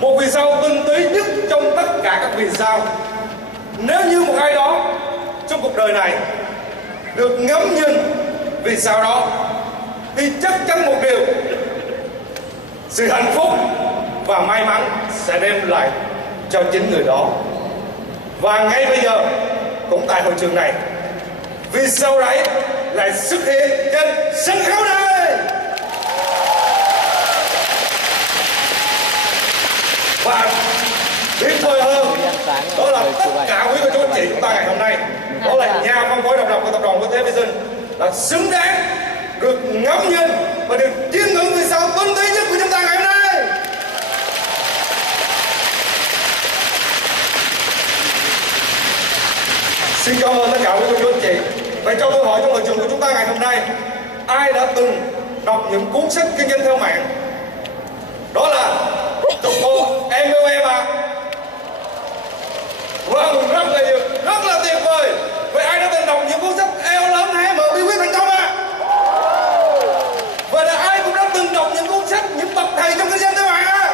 một vì sao tinh túy nhất trong tất cả các vì sao. Nếu như một ai đó trong cuộc đời này được ngắm nhìn vì sao đó, thì chắc chắn một điều, sự hạnh phúc và may mắn sẽ đem lại cho chính người đó. Và ngay bây giờ, cũng tại hội trường này, vì sao đấy lại xuất hiện trên sân khấu này. Và tuyệt vời hơn, đó là tất cả quý cô chú anh chị chúng ta ngày hôm nay, đó là nhà phân phối độc lập của tập đoàn Quốc tế Vision, là xứng đáng được ngắm nhìn và được chiêm ngưỡng vì sao tinh túy nhất của chúng ta ngày hôm nay. Xin cảm ơn tất cả quý cô chú anh chị. Vậy cho tôi hỏi trong hội trường của chúng ta ngày hôm nay, ai đã từng đọc những cuốn sách kinh doanh theo mạng? Đó là chục cô em yêu em ạ. Vâng, rất là tuyệt vời. Vậy ai đã từng đọc những cuốn sách eo lớn hé mở bí quyết thành công ạ? Vậy là ai cũng đã từng đọc những cuốn sách những bậc thầy trong kinh doanh theo mạng ạ?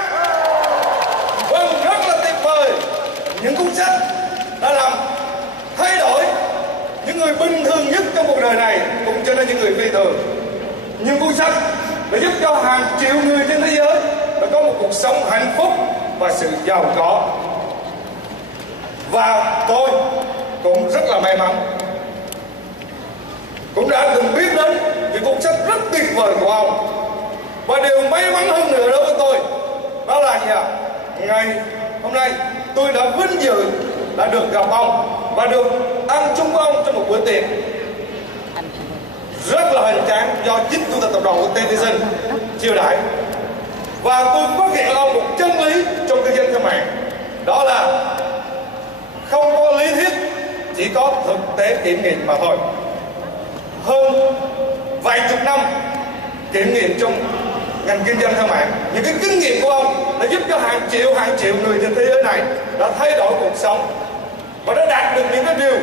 Vâng, rất là tuyệt vời. Những cuốn sách đã làm thay đổi những người bình thường nhất trong cuộc đời này cũng trở nên những người phi thường. Những cuốn sách đã giúp cho hàng triệu người trên thế giới đã có một cuộc sống hạnh phúc và sự giàu có. Và tôi cũng rất là may mắn, cũng đã từng biết đến những cuốn sách rất tuyệt vời của ông. Và điều may mắn hơn nữa đối với tôi, đó là gì ạ? Ngày hôm nay tôi đã vinh dự đã được gặp ông và được ăn chung với ông trong một bữa tiệc rất là hoành tráng do chính chủ tịch tập đoàn Quốc tế Vision chiêu đãi. Và tôi phát hiện ông một chân lý trong kinh doanh theo mạng, đó là không có lý thuyết, chỉ có thực tế kiểm nghiệm mà thôi. Hơn vài chục năm kiểm nghiệm trong ngành kinh doanh theo mạng, những cái kinh nghiệm của ông đã giúp cho hàng triệu người trên thế giới này đã thay đổi cuộc sống và đã đạt được những cái điều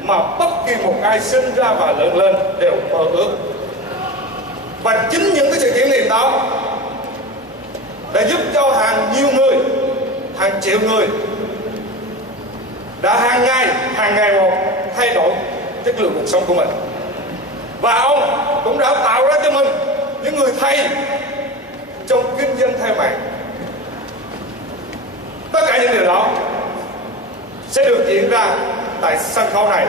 mà bất kỳ một ai sinh ra và lớn lên đều mơ ước. Và chính những cái sự kiểm nghiệm đó đã giúp cho hàng nhiều người, hàng triệu người đã hàng ngày một thay đổi chất lượng cuộc sống của mình. Và ông cũng đã tạo ra cho mình những người thầy trong kinh doanh theo mạng. Tất cả những điều đó sẽ được diễn ra tại sân khấu này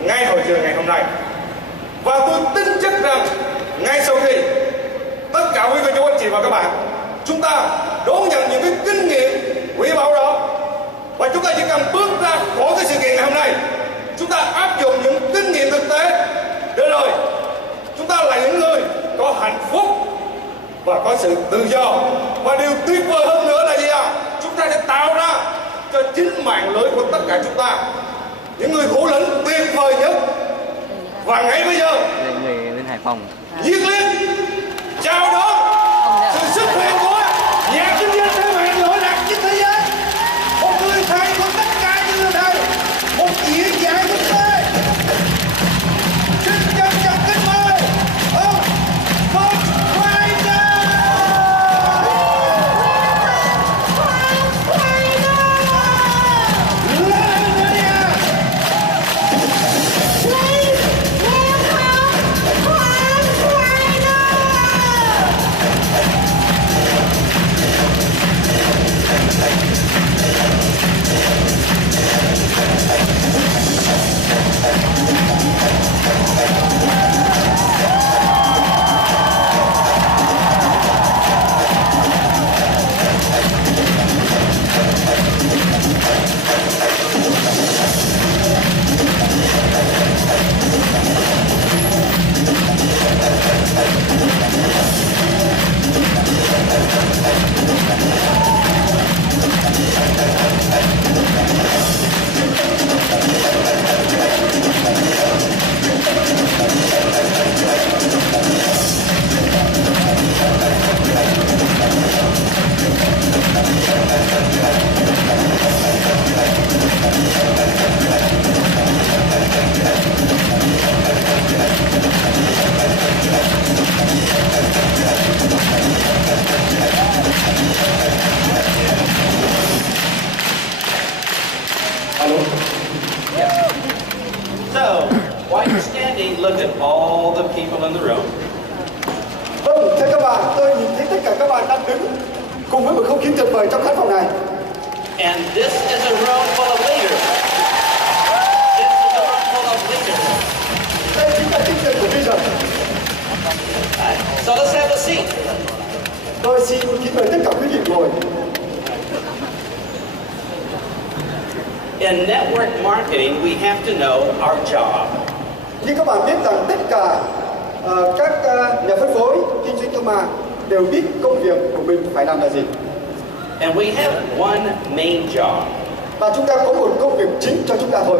ngay hội trường ngày hôm nay. Và tôi tin chắc rằng ngay sau khi tất cả quý cô chú anh chị và các bạn chúng ta đón nhận những cái kinh nghiệm quý báu đó, và chúng ta chỉ cần bước ra khỏi cái sự kiện ngày hôm nay, chúng ta áp dụng những kinh nghiệm thực tế để rồi chúng ta là những người có hạnh phúc và có sự tự do. Và điều tuyệt vời hơn nữa là gì ạ? Chúng ta sẽ tạo ra cho chính mạng lưới của tất cả chúng ta những người thủ lĩnh tuyệt vời nhất. Và ngay bây giờ người bên Hải Phòng nhiệt liệt chào đón sự xuất hiện của nhà kinh doanh theo mạng nổi bật trên thế giới, một người thầy của tất cả những người thầy, một diễn giả quốc tế. Xin trân trọng kính mời ông Shriter. cùng với một không khí tuyệt vời trong khán phòng này. And this is a room full of leaders. This is a room full of leaders. Đây chính là tinh thần của Vision. So let's have a seat. Tôi xin kính mời tất cả quý vị ngồi. In network marketing, we have to know our job. Như các bạn biết rằng tất cả các nhà phân phối, kinh doanh thương mại đều biết công việc của mình phải làm là gì. And we have one main job. Và chúng ta có một công việc chính cho chúng ta thôi.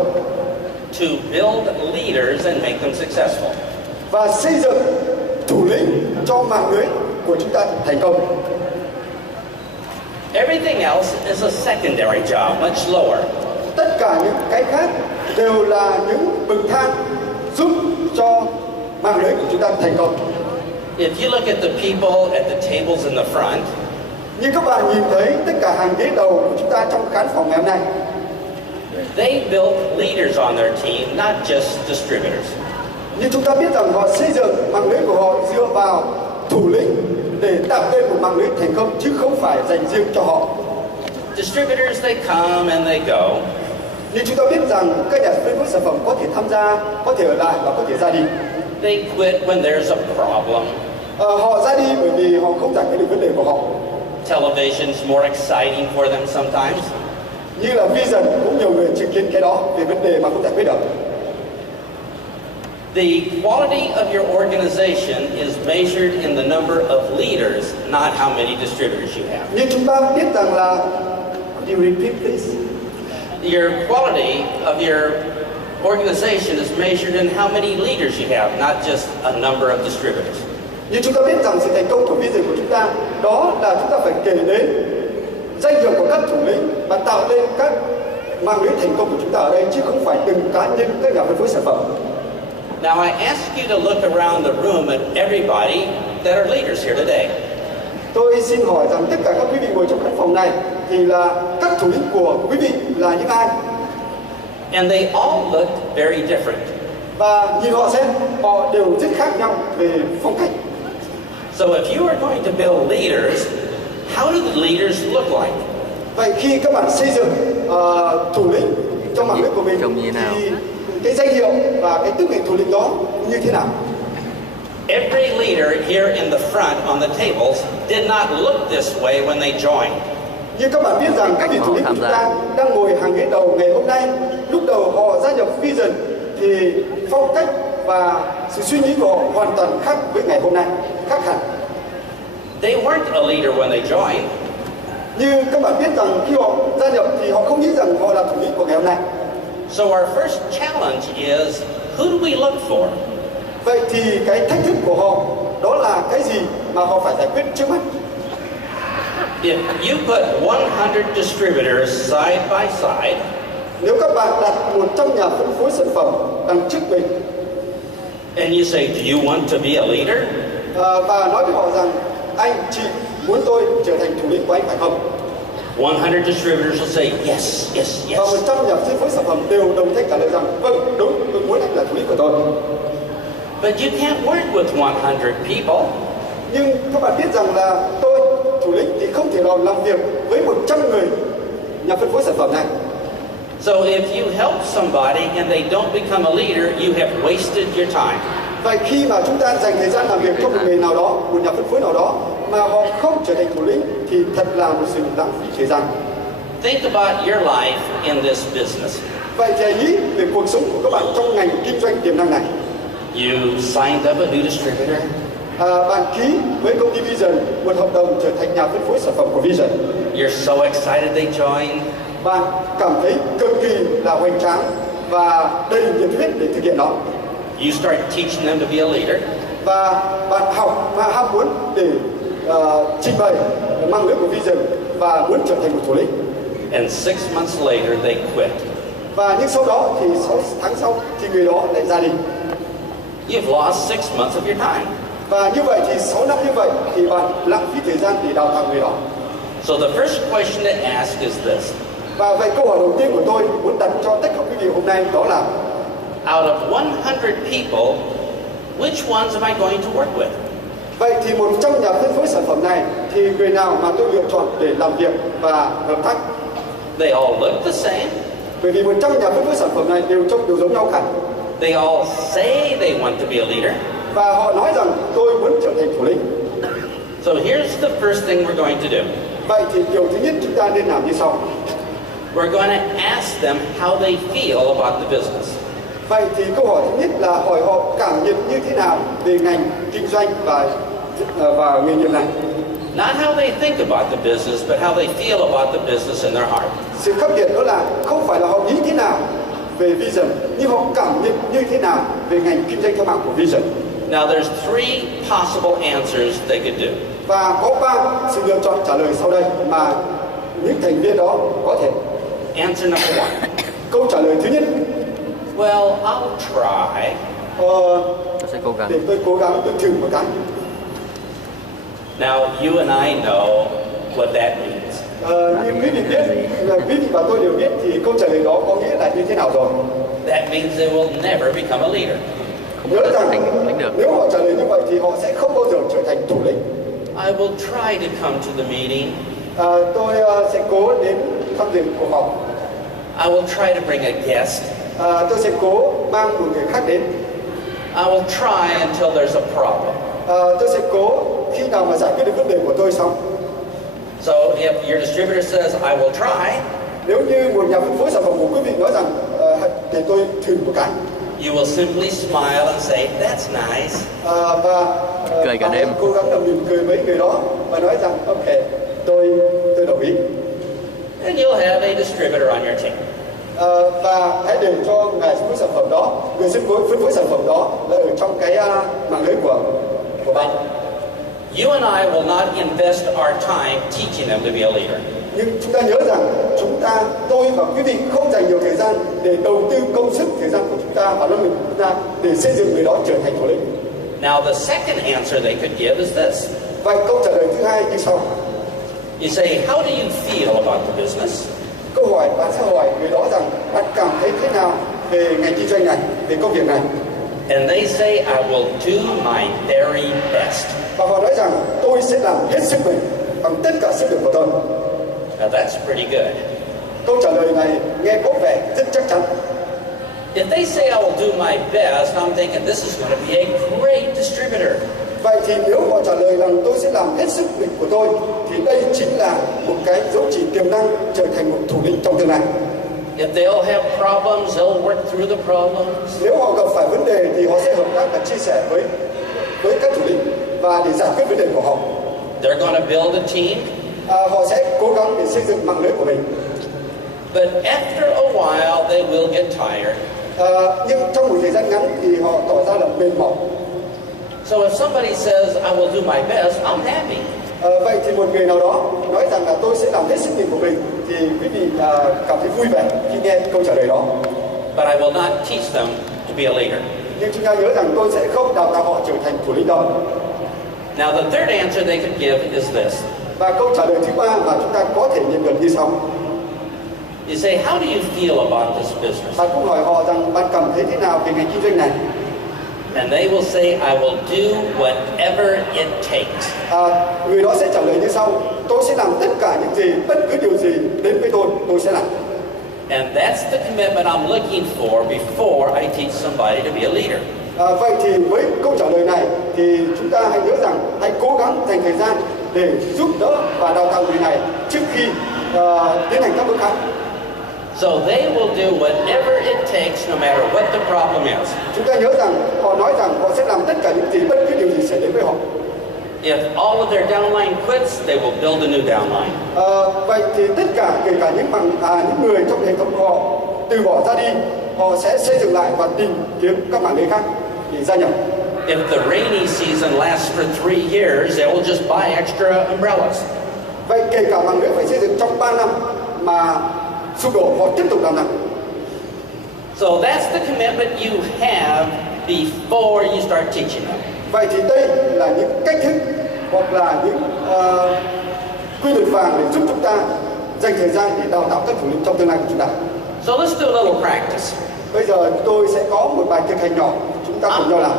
To build leaders and make them successful. Và xây dựng thủ lĩnh cho mạng lưới của chúng ta thành công. Everything else is a secondary job, much lower. Tất cả những cái khác đều là những bậc thang giúp cho mạng lưới của chúng ta thành công. If you look at the people at the tables in the front, như các bạn nhìn thấy tất cả hàng ghế đầu của chúng ta trong khán phòng ngày hôm nay, they built leaders on their team, not just distributors. Nhưng chúng ta biết rằng họ xây dựng mạng lưới của họ dựa vào thủ lĩnh để tạo nên một mạng lưới thành công, chứ không phải dành riêng cho họ. Distributors, they come and they go. Nhưng chúng ta biết rằng các nhà phân phối sản phẩm có thể tham gia, có thể ở lại và có thể ra đi. They quit when there's a problem. Họ ra đi bởi vì họ không giải quyết được vấn đề của họ. Television's more exciting for them sometimes. Như là Vision cũng nhiều người chứng kiến cái đó về vấn đề mà không giải quyết được. The quality of your organization is measured in the number of leaders, not how many distributors you have. Nhưng chúng ta biết rằng là, could you repeat please? Your quality of your organization is measured in how many leaders you have, not just a number of distributors. Nhưng chúng ta biết rằng sự thành công của Vision của chúng ta đó là chúng ta phải kể đến danh hiệu của các thủ lĩnh và tạo nên các mạng lưới thành công của chúng ta ở đây, chứ không phải từng cá nhân các nhà phân phối sản phẩm. Now I ask you to look around the room at everybody that are leaders here today. Tôi xin hỏi rằng tất cả các quý vị ngồi trong khán phòng này thì là các thủ lĩnh của quý vị là những ai? And they all look very different. Và nhìn họ xem, họ đều rất khác nhau về phong cách. So if you are going to build leaders, how do the leaders look like? Vậy khi các bạn xây dựng thủ lĩnh trong mạng lưới của mình thì cái danh hiệu và cái tước hiệu thủ lĩnh đó như thế nào? Every leader here in the front on the tables did not look this way when they joined. Nhưng các bạn biết rằng các vị thủ lĩnh của chúng ta đang ngồi hàng ghế đầu ngày hôm nay, lúc đầu họ gia nhập Vision thì phong cách và sự suy nghĩ của họ hoàn toàn khác với ngày hôm nay, khác hẳn. They weren't a leader when they joined. Như các bạn biết rằng khi họ gia nhập thì họ không nghĩ rằng họ là thủ lĩnh của ngày hôm nay. So our first challenge is, who do we look for? Vậy thì cái thách thức của họ đó là cái gì mà họ phải giải quyết trước mắt? If you put 100 distributors side by side, nếu các bạn đặt 100 nhà phân phối sản phẩm đằng trước mình, and you say, do you want to be a leader? Và nói với họ rằng anh chị muốn tôi trở thành thủ lĩnh của anh phải không? 100 distributors will say, yes, yes, Và yes. 100 nhà phân phối sản phẩm đều đồng thanh trả lời rằng vâng, đúng, tôi muốn anh là thủ lĩnh của tôi. But you can't work with 100 people. Nhưng các bạn biết rằng là tôi, thủ lĩnh thì không thể nào làm việc với 100 người nhà phân phối sản phẩm này. So if you help somebody and they don't become a leader, you have wasted your time. Vậy khi mà chúng ta dành thời gian làm việc cho một người nào đó, một nhà phân phối nào đó mà họ không trở thành thủ lĩnh thì thật là một sự lãng phí thời gian. Think about your life in this business. Vậy thì hãy nghĩ về cuộc sống của các bạn trong ngành kinh doanh tiềm năng này. You signed up a new distributor. Bạn ký với công ty Vision một hợp đồng trở thành nhà phân phối sản phẩm của Vision. You're so excited they joined. Bạn cảm thấy cực kỳ là hoành tráng và đầy nhiệt huyết để thực hiện nó. You start teaching them to be a leader. Và bạn học và ham muốn để trình bày mạng lưới của Vision và muốn trở thành một thủ lĩnh. And 6 months later they quit. Và nhưng sau đó thì 6 tháng sau thì người đó lại ra đi. You've lost 6 months of your time. Và như vậy thì 6 năm như vậy thì bạn lãng phí thời gian để đào tạo người đó. So the first question to ask is this. Và vậy câu hỏi đầu tiên của tôi muốn đặt cho tất cả quý vị hôm nay đó là Out of 100 people, which ones am I going to work with? vậy thì 100 nhà phân phối sản phẩm này thì người nào mà tôi lựa chọn để làm việc và hợp tác? They all look the same. Bởi vì 100 nhà phân phối sản phẩm này đều trông đều giống nhau cả. They all say they want to be a leader. Và họ nói rằng tôi muốn trở thành thủ lĩnh. So here's the first thing we're going to do. Vậy thì điều thứ nhất chúng ta nên làm như sau. We're going to ask them how they feel about the business. Vậy thì câu hỏi thứ nhất là hỏi họ cảm nhận như thế nào về ngành kinh doanh và nghề nghiệp này. Not how they think about the business, but how they feel about the business in their heart. Sự khác biệt đó là không phải là họ nghĩ thế nào về vision, nhưng họ cảm nhận như thế nào về ngành kinh doanh theo mạng của vision. Now there's three possible answers they could do. Và có 3 sự lựa chọn trả lời sau đây mà những thành viên đó có thể. Answer number one. Câu trả lời thứ nhất. Well, I'll try. Tôi sẽ cố gắng. Để tôi cố gắng, tôi thử một cái. Now you and I know what that means. Như quý vị biết, quý vị và tôi đều biết thì câu trả lời đó có nghĩa là như thế nào rồi. That means they will never become a leader. Nhớ rằng nếu họ trả lời như vậy thì họ sẽ không bao giờ trở thành thủ lĩnh. I will try to come to the meeting. Tôi sẽ cố đến tham dự cuộc họp. I will try to bring a guest. Tôi sẽ cố mang một người khác đến. I will try until there's a problem. Tôi sẽ cố khi nào mà giải quyết được vấn đề của tôi xong. So if your distributor says I will try, nếu như một nhà phân phối sản phẩm của quý vị nói rằng để tôi thử một cái, you will simply smile and say that's nice. Và cười cả đêm. Cố gắng là mỉm cười với người đó và nói rằng ok, tôi đồng ý. And you'll have a distributor on your team. Và hãy để cho người phân phối sản phẩm đó, người phân phối sản phẩm đó là ở trong cái mạng lưới của bạn. You and I will not invest our time teaching them to be a leader. Nhưng chúng ta nhớ rằng tôi và quý vị không dành nhiều thời gian để đầu tư công sức, thời gian của chúng ta và năng lực của chúng ta để xây dựng người đó trở thành thủ lĩnh. Now the second answer they could give is this. Vậy câu trả lời thứ hai như sau. You say, how do you feel about the business? Câu hỏi bạn sẽ hỏi người đó rằng bạn cảm thấy thế nào về ngành kinh doanh này, về công việc này. And they say, I will do my very best. Và họ nói rằng tôi sẽ làm hết sức mình bằng tất cả sức lực của tôi. Now that's pretty good. Câu trả lời này nghe có vẻ rất chắc chắn. If they say I will do my best, I'm thinking this is going to be a great distributor. Vậy thì nếu họ trả lời rằng tôi sẽ làm hết sức mình của tôi, thì đây chính là một cái dấu chỉ tiềm năng trở thành một thủ lĩnh trong tương lai. If they'll have problems, they'll work through the problems. Nếu họ gặp phải vấn đề thì họ sẽ hợp tác và chia sẻ với các thủ lĩnh và để giải quyết vấn đề của họ. They're going to build a team. Họ sẽ cố gắng để xây dựng mạng lưới của mình. But after a while, they will get tired. Nhưng trong một thời gian ngắn thì họ tỏ ra là mệt mỏi. So if somebody says I will do my best, I'm happy. Vậy thì một người nào đó nói rằng là tôi sẽ làm hết sức mình của mình thì quý vị cảm thấy vui vẻ khi nghe câu trả lời đó. But I will not teach them to be a leader. Nhưng chúng ta nhớ rằng tôi sẽ không đào tạo họ trở thành thủ lĩnh đâu. Now the third answer they could give is this. Và câu trả lời thứ ba mà chúng ta có thể nhận được như sau. You say, how do you feel about this business? Bạn cũng hỏi họ rằng bạn cảm thấy thế nào về ngành kinh doanh này. And they will say, I will do whatever it takes. Người đó sẽ trả lời như sau. Tôi sẽ làm tất cả những gì, bất cứ điều gì đến với tôi sẽ làm. And that's the commitment I'm looking for before I teach somebody to be a leader. Vậy thì với câu trả lời này thì chúng ta hãy nhớ rằng hãy cố gắng dành thời gian để giúp đỡ và đào tạo người này trước khi tiến hành các bước khác. So they will do whatever it takes, no matter what the problem is. Chúng ta nhớ rằng họ nói rằng họ sẽ làm tất cả những gì, bất cứ điều gì sẽ đến với họ. If all of their downline quits, they will build a new downline. Vậy thì tất cả kể cả những người trong hệ thống của họ từ bỏ ra đi, họ sẽ xây dựng lại và tìm kiếm các mạng lưới khác để gia nhập. If the rainy season lasts for 3 years, they will just buy extra umbrellas. Vậy kể cả mạng lưới phải xây dựng trong 3 năm mà sụp đổ, họ tiếp tục làm nặng. So that's the commitment you have before you start teaching them. Vậy thì đây là những cách thức hoặc là những quy luật vàng để giúp chúng ta dành thời gian để đào tạo các thủ lĩnh trong tương lai của chúng ta. So let's do a little practice. Bây giờ tôi sẽ có một bài thực hành nhỏ, chúng ta cùng nhau làm.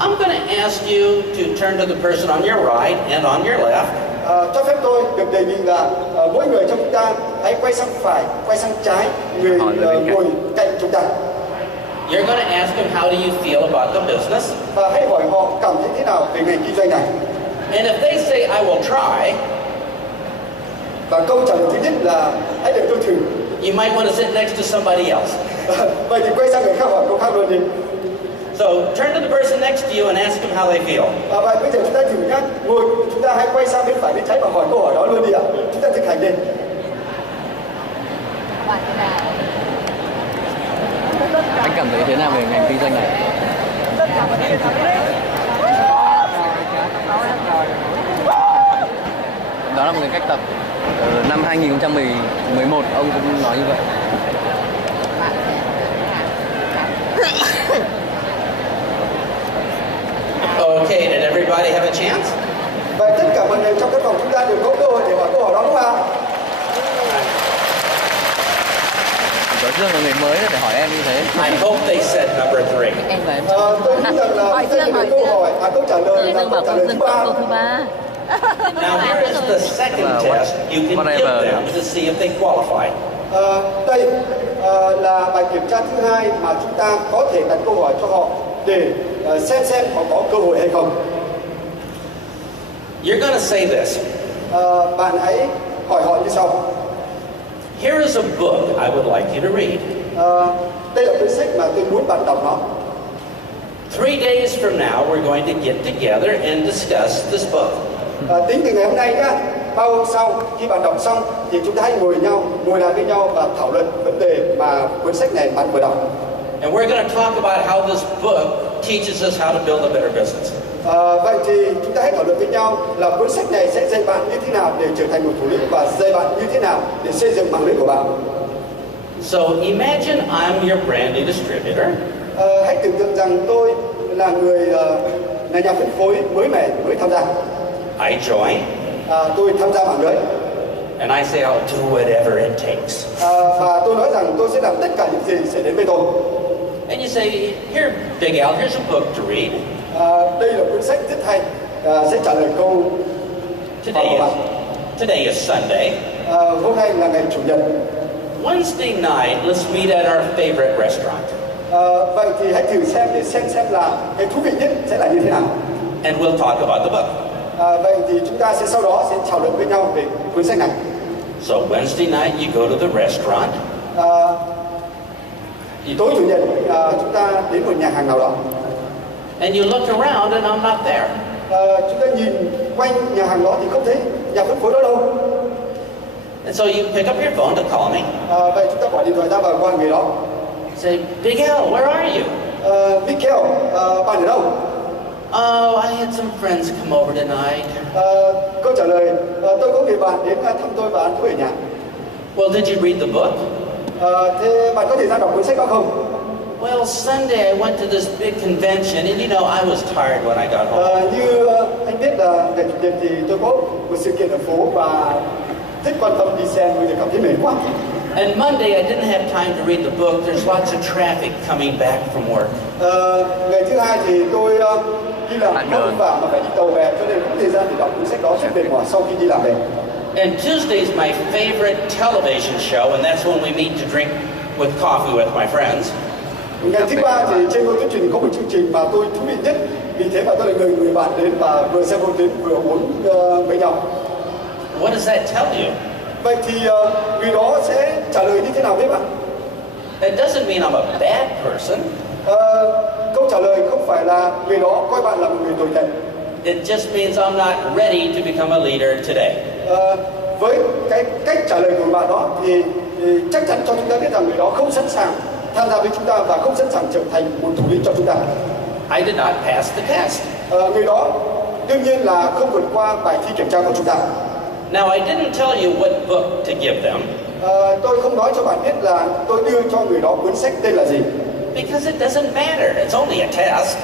I'm going to ask you to turn to the person on your right and on your left. cho phép tôi được đề nghị là mỗi người trong chúng ta hãy quay sang phải, quay sang trái người ngồi cạnh chúng ta. You're going to ask them, how do you feel about the business? Và hãy hỏi họ cảm thấy thế nào về ngành kinh doanh này. And if they say, I will try, và câu trả lời thứ nhất là hãy để tôi thử. you might want to sit next to somebody else. Vậy thì quay sang người khác hỏi câu khác luôn đi. So turn to the person next to you and ask them how they feel. Và bây giờ chúng ta thử nhá, chúng ta hãy quay sang bên phải bên trái và hỏi câu hỏi đó luôn đi ạ. Chúng ta thực hành đi. Anh cảm thấy thế nào về ngành kinh doanh này? Đó là một cái cách tập. Năm 2011 ông cũng nói như vậy. Okay, did everybody have a chance? Vậy tất cả mọi người trong cái phòng chúng ta đều có cơ hội để hỏi câu hỏi đó đúng không ạ? Có Dương là người mới để hỏi em như thế. I hope they said number 3. Tôi nghĩ rằng là chúng ta nhận câu hỏi, câu trả lời là câu trả lời thứ ba. Now here is the second test you can give them to see if they qualify. Đây là bài kiểm tra thứ hai mà chúng ta có thể đặt câu hỏi cho họ để xem họ có cơ hội hay không. You're going to say this. Bạn hãy hỏi họ như sau. Here is a book I would like you to read. Đây là cuốn sách mà tôi muốn bạn đọc nó. 3 days from now, we're going to get together and discuss this book. Tính từ ngày hôm nay nhá, 3 hôm sau khi bạn đọc xong thì chúng ta hãy ngồi lại với nhau và thảo luận vấn đề mà cuốn sách này bạn vừa đọc. And we're going to talk about how this book teaches us how to build a better business. Vậy thì chúng ta hãy thảo luận với nhau là cuốn sách này sẽ dạy bạn như thế nào để trở thành một thủ lĩnh và dạy bạn như thế nào để xây dựng mạng lưới của bạn. So imagine I'm your brand new distributor. Hãy tưởng tượng rằng tôi là người là nhà phân phối mới tham gia. I join. Tôi tham gia mạng lưới. And I say I'll do whatever it takes. Và tôi nói rằng tôi sẽ làm tất cả những gì sẽ đến với tôi. And you say, here, Big Al, here's a book to read. Đây là cuốn sách rất hay. Sẽ trả lời câu Today is Sunday. Hôm nay là ngày Chủ nhật. Wednesday night, let's meet at our favorite restaurant. Vậy thì hãy thử xem để xem là cái thú vị nhất sẽ là như thế nào. And we'll talk about the book. Vậy thì chúng ta sẽ sau đó sẽ thảo luận với nhau về cuốn sách này. So Wednesday night, you go to the restaurant. Tối Chủ nhật chúng ta đến một nhà hàng nào đó. And you look around and I'm not there. Chúng ta nhìn quanh nhà hàng đó thì không thấy nhà phân phối đó đâu. And so you pick up your phone to call me. Vậy chúng ta gọi điện thoại ra và gọi người đó. Say, Big Al, where are you? Michael, bạn ở đâu? Oh, I had some friends come over tonight. Câu trả lời, tôi có người bạn đến thăm tôi và ăn tối ở nhà. Well, did you read the book? Thế bạn có thời gian đọc cuốn sách đó không? Well, Sunday I went to this big convention, and you know I was tired when I got home. Như anh biết là ngày Chủ nhật thì tôi có một sự kiện ở phố và rất quan tâm đi xem, bây giờ cảm thấy mệt quá. And Monday I didn't have time to read the book. There's lots of traffic coming back from work. Ngày thứ hai thì tôi đi làm vất vả mà phải đi tàu về, cho nên không thời gian để đọc cuốn sách đó, rất mệt mỏi sau khi đi làm về. And Tuesday is my favorite television show, and that's when we meet to drink with coffee with my friends. Ngày thứ ba thì trên kênh tuyên truyền có một chương trình mà tôi thú vị nhất, vì thế mà tôi lại mời người bạn đến và vừa xem phim đến vừa uống với nhau. What does that tell you? Vậy thì người đó sẽ trả lời như thế nào với bạn? That doesn't mean I'm a bad person. Câu trả lời không phải là người đó coi bạn là một người tồi tệ. It just means I'm not ready to become a leader today. Với cái cách trả lời của bạn đó thì chắc chắn cho chúng ta biết rằng người đó không sẵn sàng tham gia với chúng ta và không sẵn sàng trở thành một thủ lĩnh cho chúng ta. I did not pass the test. Người đó đương nhiên là không vượt qua bài thi kiểm tra của chúng ta. Now I didn't tell you what book to give them. Tôi không nói cho bạn biết là tôi đưa cho người đó cuốn sách tên là gì. Because it doesn't matter. It's only a test.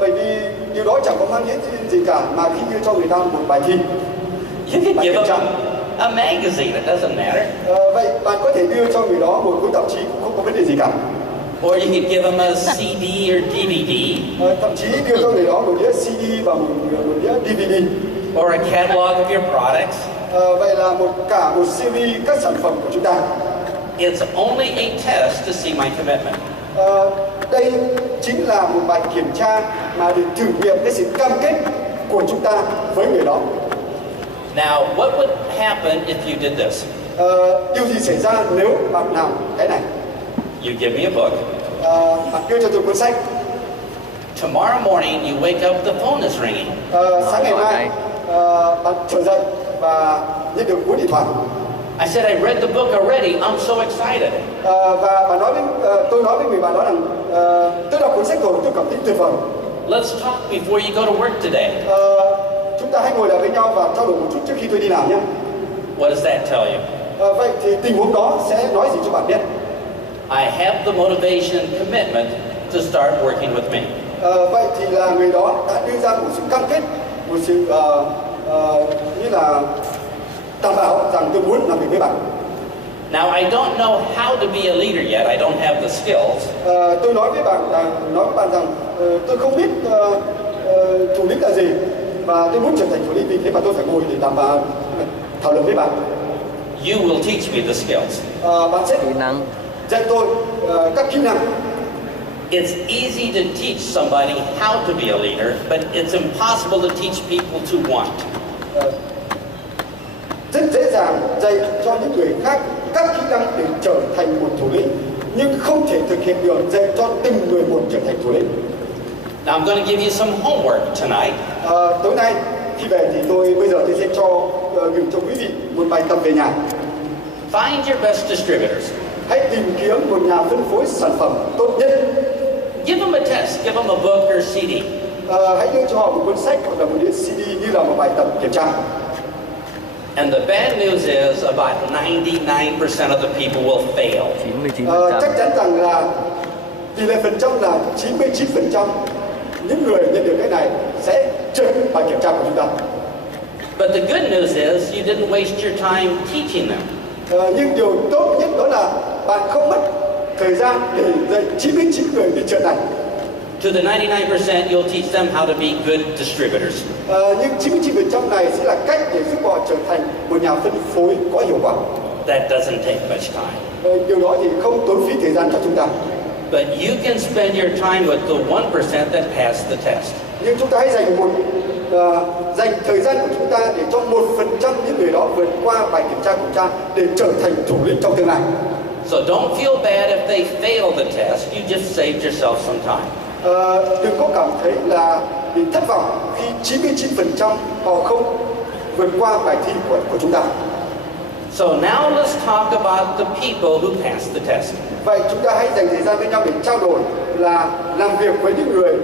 Bởi vì điều đó chẳng có mang nghĩa gì cả mà khi đưa cho người ta một bài thi. You can give them a magazine. It doesn't matter. Vậy bạn có thể đưa cho người đó một cuốn tạp chí cũng không có vấn đề gì cả. Or you could give them a CD or DVD. Thậm chí đưa cho người đó một đĩa CD và một đĩa DVD. or a catalog of your products. Vậy là cả một series các sản phẩm của chúng ta. It's only a test to see my commitment. Đây chính là một bài kiểm tra mà để thử nghiệm cái sự cam kết của chúng ta với người đó. Now, what would happen if you did this? Điều gì xảy ra nếu bạn làm cái này? You give me a book. Bạn đưa cho tôi cuốn sách. Tomorrow morning, you wake up, the phone is ringing. Sáng ngày mai, bạn trở dậy và nhận được cú điện thoại. I said, I read the book already. I'm so excited. Và bạn nói với tôi nói với người bạn đó rằng tôi đọc cuốn sách rồi, tôi cảm thấy tuyệt vời. Let's talk before you go to work today. Chúng ta hãy ngồi lại với nhau và trao đổi một chút trước khi tôi đi làm nhé. What does that tell you? Vậy thì tình huống đó sẽ nói gì cho bạn biết? I have the motivation and commitment to start working with me. Vậy thì là người đó đã đưa ra một sự cam kết, một sự như là đảm bảo rằng tôi muốn làm việc với bạn. Now, I don't know how to be a leader yet. I don't have the skills. Tôi nói với bạn rằng tôi không biết thủ lĩnh là gì và tôi muốn trở thành thủ lĩnh, vì thế mà tôi phải ngồi để thảo luận với bạn. You will teach me the skills. Bạn sẽ Kỹ năng. dạy tôi các kỹ năng. It's easy to teach somebody how to be a leader, but it's impossible to teach people to want. Rất dễ dàng dạy cho những người khác các kỹ năng để trở thành một thủ lĩnh, nhưng không thể thực hiện được dạy cho từng người một trở thành thủ lĩnh. Now I'm going to give you some homework tonight. Tối nay khi về thì bây giờ tôi sẽ gửi cho quý vị một bài tập về nhà. Find your best distributors. Hãy tìm kiếm một nhà phân phối sản phẩm tốt nhất. Give them a test. Give them a book or CD. Hãy đưa cho họ một cuốn sách hoặc là một đĩa CD như là một bài tập kiểm tra. And the bad news is about 99% of the people will fail. 99%. Chắc chắn rằng là tỷ lệ phần trăm là 99% những người nhận được cái này sẽ trượt bài kiểm tra của chúng ta. But the good news is you didn't waste your time teaching them. Nhưng điều tốt nhất đó là bạn không mất thời gian để dạy 99 người bị trượt này. To the 99%, you'll teach them how to be good distributors. Nhưng 99% này sẽ là cách để giúp họ trở thành một nhà phân phối có hiệu quả. That doesn't take much time. Điều đó thì không tốn phí thời gian cho chúng ta. But you can spend your time with the 1% that passed the test. Nhưng chúng ta hãy dành thời gian của chúng ta để cho 1% những người đó vượt qua bài kiểm tra của chúng ta để trở thành thủ lĩnh trong tương lai. So don't feel bad if they fail the test. You just saved yourself some time. Đừng có cảm thấy là bị thất vọng khi 99% họ không vượt qua bài thi của chúng ta. So now let's talk about the people who passed the test. Vậy chúng ta hãy dành thời gian với nhau để trao đổi là làm việc với những người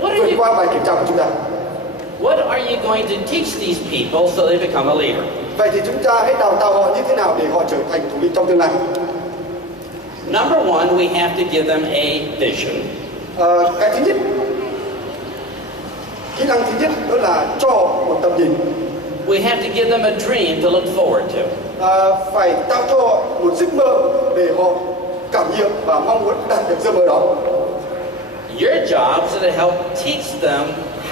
vượt qua bài kiểm tra của chúng ta. What are you going to teach these people so they become a leader? Vậy thì chúng ta hãy đào tạo họ như thế nào để họ trở thành thủ lĩnh trong tương lai? Number one, we have to give them a vision. Cái thứ nhất, kỹ năng thứ nhất đó là cho một tầm nhìn. We have to give them a dream to look forward to. Phải tạo cho họ một giấc mơ để họ cảm nhận và mong muốn đạt được giấc mơ đó. Your job is to help teach them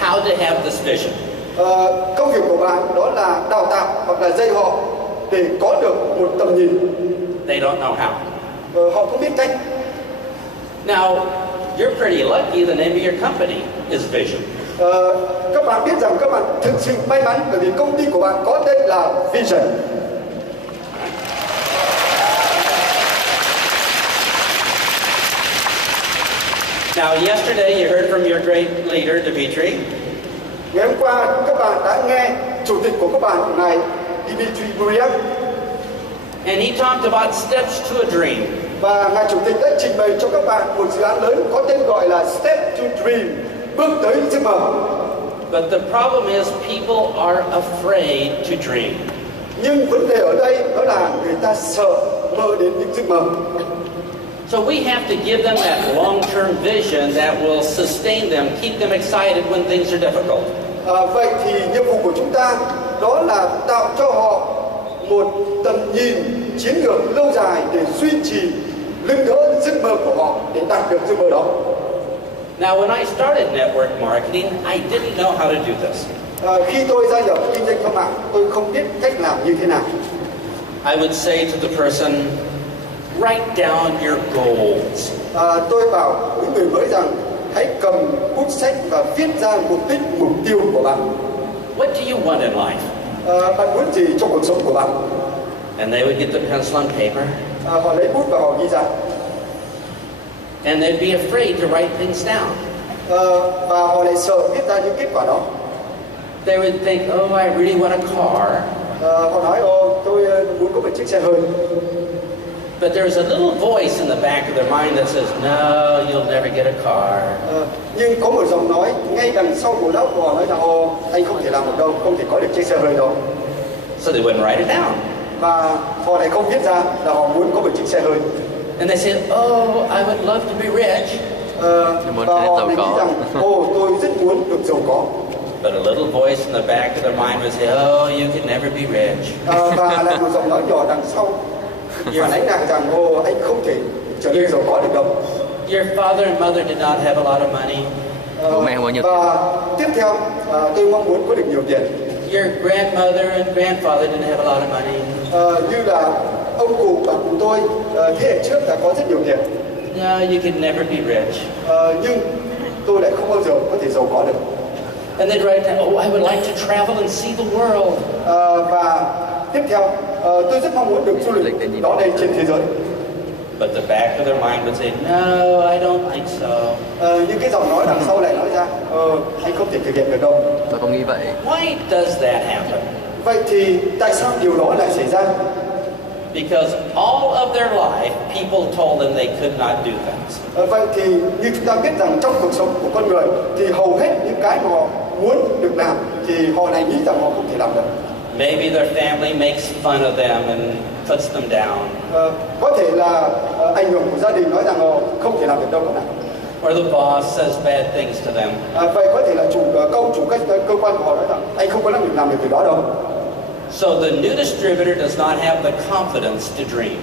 how to have this vision. Công việc của bạn đó là đào tạo hoặc là dạy họ để có được một tầm nhìn. They don't know how. Họ không biết cách. Now, you're pretty lucky. The name of your company is Vision. Các bạn biết rằng các bạn thực sự may mắn bởi vì công ty của bạn có tên là Vision. Now, yesterday you heard from your great leader, Dimitri. Ngày hôm qua các bạn đã nghe chủ tịch của các bạn ngài Dimitri Buriak. And he talked about steps to a dream. Và ngài chủ tịch đã trình bày cho các bạn một dự án lớn có tên gọi là Step to Dream, bước tới giấc mơ. But the problem is people are afraid to dream. Nhưng vấn đề ở đây đó là người ta sợ mơ đến những giấc mơ. So we have to give them that long-term vision that will sustain them, keep them excited when things are difficult. Vậy thì nhiệm vụ của chúng ta đó là tạo cho họ một tầm nhìn chiến lược lâu dài để duy trì lưng đỡ giấc mơ của họ để đạt được giấc mơ đó. Now, when I started network marketing, I didn't know how to do this. Khi tôi gia nhập kinh doanh thương mại, tôi không biết cách làm như thế nào. I would say to the person, write down your goals. Tôi bảo với người mới rằng hãy cầm bút sách và viết ra mục đích, mục tiêu của bạn. What do you want in life? Bạn muốn gì trong cuộc sống của bạn? And they would get the pencil and paper. Họ lấy bút và họ ghi ra. And they'd be afraid to write things down. Và họ lại sợ viết ra những kết quả đó. They would think, oh, I really want a car. Họ nói, tôi muốn có một chiếc xe hơi. But there's a little voice in the back of their mind that says, no, you'll never get a car. Nhưng có một giọng nói ngay đằng sau bộ óc của họ nói rằng, anh không thể làm được đâu, không thể có được chiếc xe hơi đâu. So they wouldn't write it down. Và họ lại không viết ra là họ muốn có một chiếc xe hơi. And they said, oh, I would love to be rich. Và họ lại nghĩ rằng, tôi rất muốn được giàu có. But a little voice in the back of their mind would say, oh, you can never be rich. Và lại một giọng nói nhỏ đằng sau phản ánh lại rằng, anh không thể trở nên giàu có được đâu. Your father and mother did not have a lot of money. Và tiếp theo, tôi mong muốn có được nhiều tiền. Your grandmother and grandfather didn't have a lot of money. Như là ông cụ và cụ tôi thế hệ trước đã có rất nhiều tiền. No, you can never be rich. Nhưng tôi lại không bao giờ có thể giàu có được. And they'd write down, oh, I would like to travel and see the world. Và tiếp theo, tôi rất mong muốn được du lịch đó đây trên thế giới. But the back of their mind would say, no, I don't think so. Nhưng cái giọng nói đằng sau lại nói ra, anh không thể thực hiện được đâu. Tôi không nghĩ vậy. Why does that happen? Vậy thì tại sao điều đó lại xảy ra? Because all of their life, people told them they could not do things. Vậy thì như chúng ta biết rằng trong cuộc sống của con người thì hầu hết những cái mà họ muốn được làm thì họ lại nghĩ rằng họ không thể làm được. Maybe their family makes fun of them and puts them down. Có thể là ảnh hưởng của gia đình nói rằng họ không thể làm được đâu các bạn. Or the boss says bad things to them. Vậy có thể là chủ cơ quan của họ nói rằng anh không có năng lực làm được việc đó đâu. So the new distributor does not have the confidence to dream.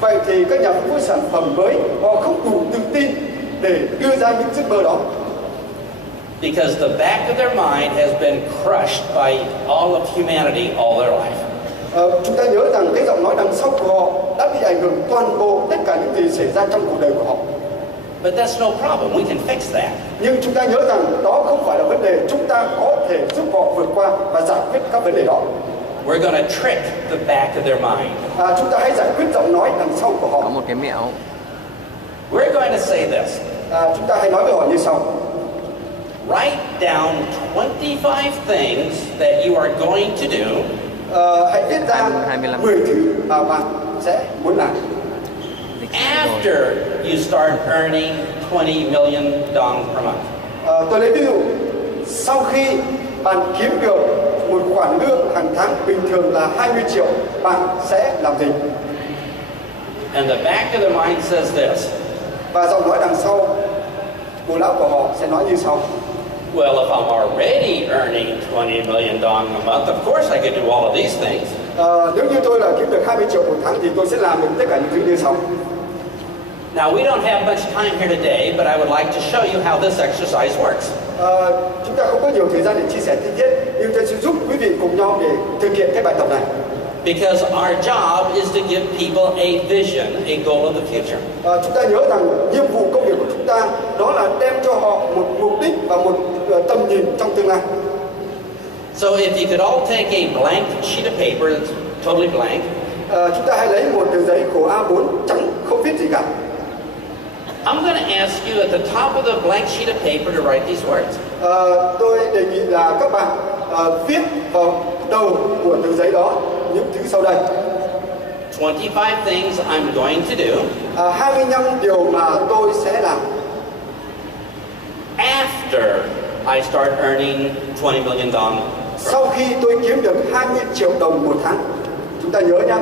Vậy thì các nhà phân phối sản phẩm mới họ không đủ tự tin để đưa ra những giấc mơ đó. Because the back of their mind has been crushed by all of humanity all their life. Chúng ta nhớ rằng cái giọng nói đằng sau của họ đã bị ảnh hưởng toàn bộ tất cả những gì xảy ra trong cuộc đời của họ. But that's no problem. We can fix that. Nhưng chúng ta nhớ rằng đó không phải là vấn đề, chúng ta có thể giúp họ vượt qua và giải quyết các vấn đề đó. We're going to trick the back of their mind. Chúng ta hãy giải quyết giọng nói đằng sau của họ. Có một cái mẹo. We're going to say this. Chúng ta hãy nói với họ như sau. Write down 25 things that you are going to do. Hãy viết ra 10 thứ mà bạn sẽ muốn làm. After you start earning 20 million dong per month. Tôi lấy ví dụ, sau khi bạn kiếm được một khoản lương hàng tháng bình thường là 20 triệu, bạn sẽ làm gì? And the back of their mind says this. Và giọng nói đằng sau bộ não của họ sẽ nói như sau. Well, if I'm already earning 20 million dong a month, of course I could do all of these things. Nếu như tôi là kiếm được 20 triệu một tháng thì tôi sẽ làm được tất cả những thứ như sau. Now, we don't have much time here today, but I would like to show you how this exercise works. Chúng ta không có nhiều thời gian để chia sẻ chi tiết, nhưng tôi sẽ giúp quý vị cùng nhau để thực hiện cái bài tập này. Because our job is to give people a vision, a goal of the future. Chúng ta nhớ rằng nhiệm vụ công việc của chúng ta đó là đem cho họ một mục đích và một tầm nhìn trong tương lai. So if you could all take a blank sheet of paper, that's totally blank. Chúng ta hãy lấy một tờ giấy khổ A4 trắng không viết gì cả. I'm going to ask you at the top of the blank sheet of paper to write these words. Tôi đề nghị là các bạn viết vào đầu của tờ giấy đó những thứ sau đây. 25 things I'm going to do. 25 điều mà tôi sẽ làm. After I start earning 20 million dong. Sau khi tôi kiếm được 20 triệu đồng một tháng. Chúng ta nhớ nhá,